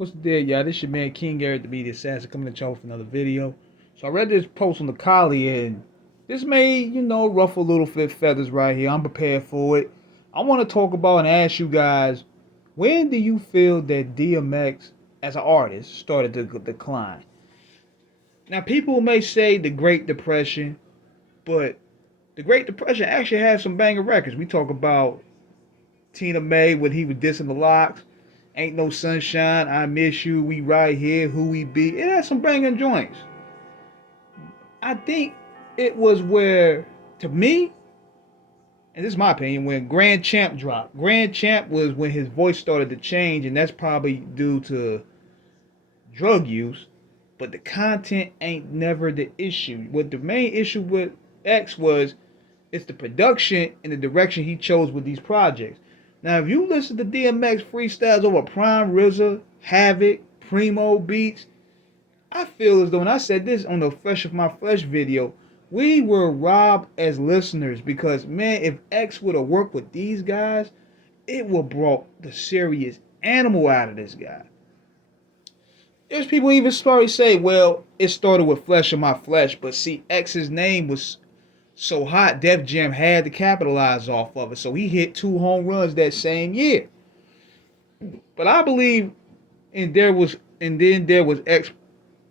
What's the deal, y'all? This your man King Eric, the Media Assassin, coming at y'all with another video. So I read this post on the coli, and this may, ruffle little feathers right here. I'm prepared for it. I want to talk about and ask you guys, when do you feel that DMX as an artist started to decline? Now, people may say the Great Depression, but the Great Depression actually had some banger records. We talk about Tina May when he was dissing the Locks. Ain't No Sunshine, I Miss You, We Right Here, Who We Be. It had some banging joints. I think it was where, to me, and this is my opinion, when Grand Champ dropped. Grand Champ was when his voice started to change, and that's probably due to drug use. But the content ain't never the issue. What the main issue with X was, it's the production and the direction he chose with these projects. Now, if you listen to DMX freestyles over Prime, RZA, Havoc, Primo beats, I feel as though, and I said this on the Fresh of My Flesh video, we were robbed as listeners because, man, if X would have worked with these guys, it would have brought the serious animal out of this guy. There's people even started to say, well, it started with Flesh of My Flesh, but see, X's name was so hot, Def Jam had to capitalize off of it. So he hit 2 home runs that same year. But I believe, and then there was X.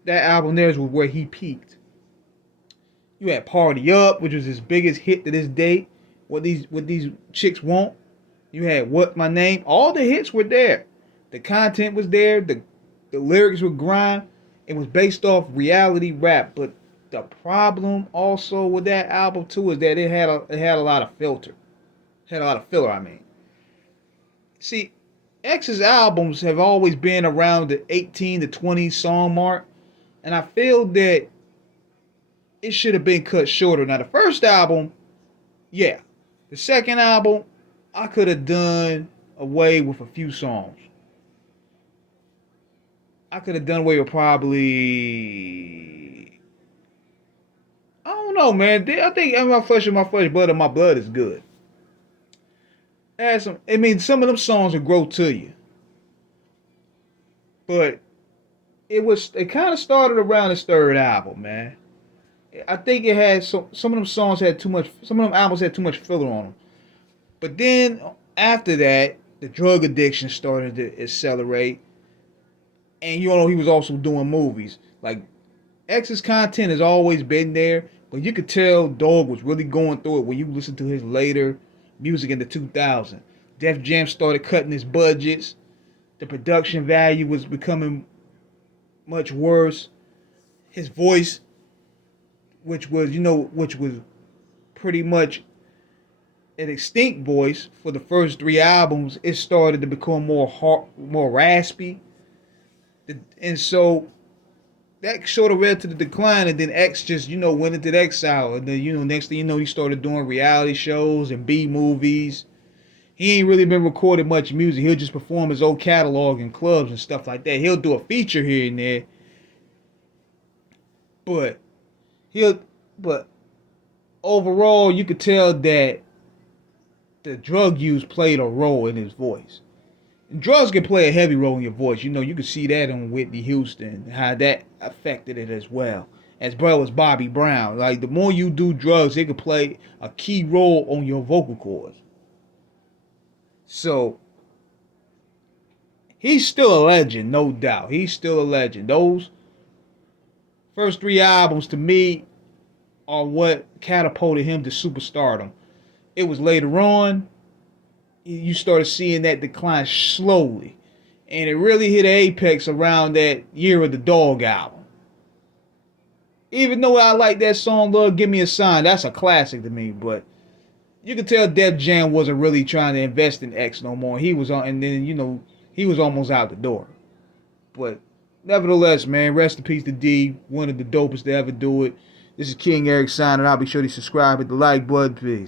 That album there was where he peaked. You had Party Up, which was his biggest hit to this day. What these chicks want. You had What My Name. All the hits were there. The content was there. The lyrics were grime. It was based off reality rap, but the problem also with that album too is that it had a lot of filter. It had a lot of filler, I mean. See, X's albums have always been around the 18 to 20 song mark, and I feel that it should have been cut shorter. Now the first album, yeah. The second album, I could have done away with a few songs. I could have done away with probably, I don't know, man. I think My Flesh and My Flesh, Blood of My Blood is good. Some of them songs will grow to you. But it kind of started around his third album, man. I think it had some of them songs had too much, some of them albums had too much filler on them. But then after that, the drug addiction started to accelerate. And you know, he was also doing movies. Like, X's content has always been there, but you could tell Dog was really going through it when you listen to his later music in the 2000s. Def Jam started cutting his budgets. The production value was becoming much worse. His voice, which was pretty much an extinct voice for the first 3 albums, it started to become more raspy. And so that sort of led to the decline, and then X just, went into exile. And then, next thing you know, he started doing reality shows and B movies. He ain't really been recording much music. He'll just perform his old catalog in clubs and stuff like that. He'll do a feature here and there. But overall, you could tell that the drug use played a role in his voice. Drugs can play a heavy role in your voice. You can see that on Whitney Houston, how that affected it as well. As well as Bobby Brown. Like, the more you do drugs, it can play a key role on your vocal cords. So, he's still a legend, no doubt. He's still a legend. Those first 3 albums, to me, are what catapulted him to superstardom. It was later on, you started seeing that decline slowly. And it really hit an apex around that year of the Dog album. Even though I like that song, Lord, Give Me a Sign, that's a classic to me. But you could tell Def Jam wasn't really trying to invest in X no more. He was on, and then, he was almost out the door. But nevertheless, man, rest in peace to D, one of the dopest to ever do it. This is King Eric signing. I'll be sure to subscribe, hit the like button, please.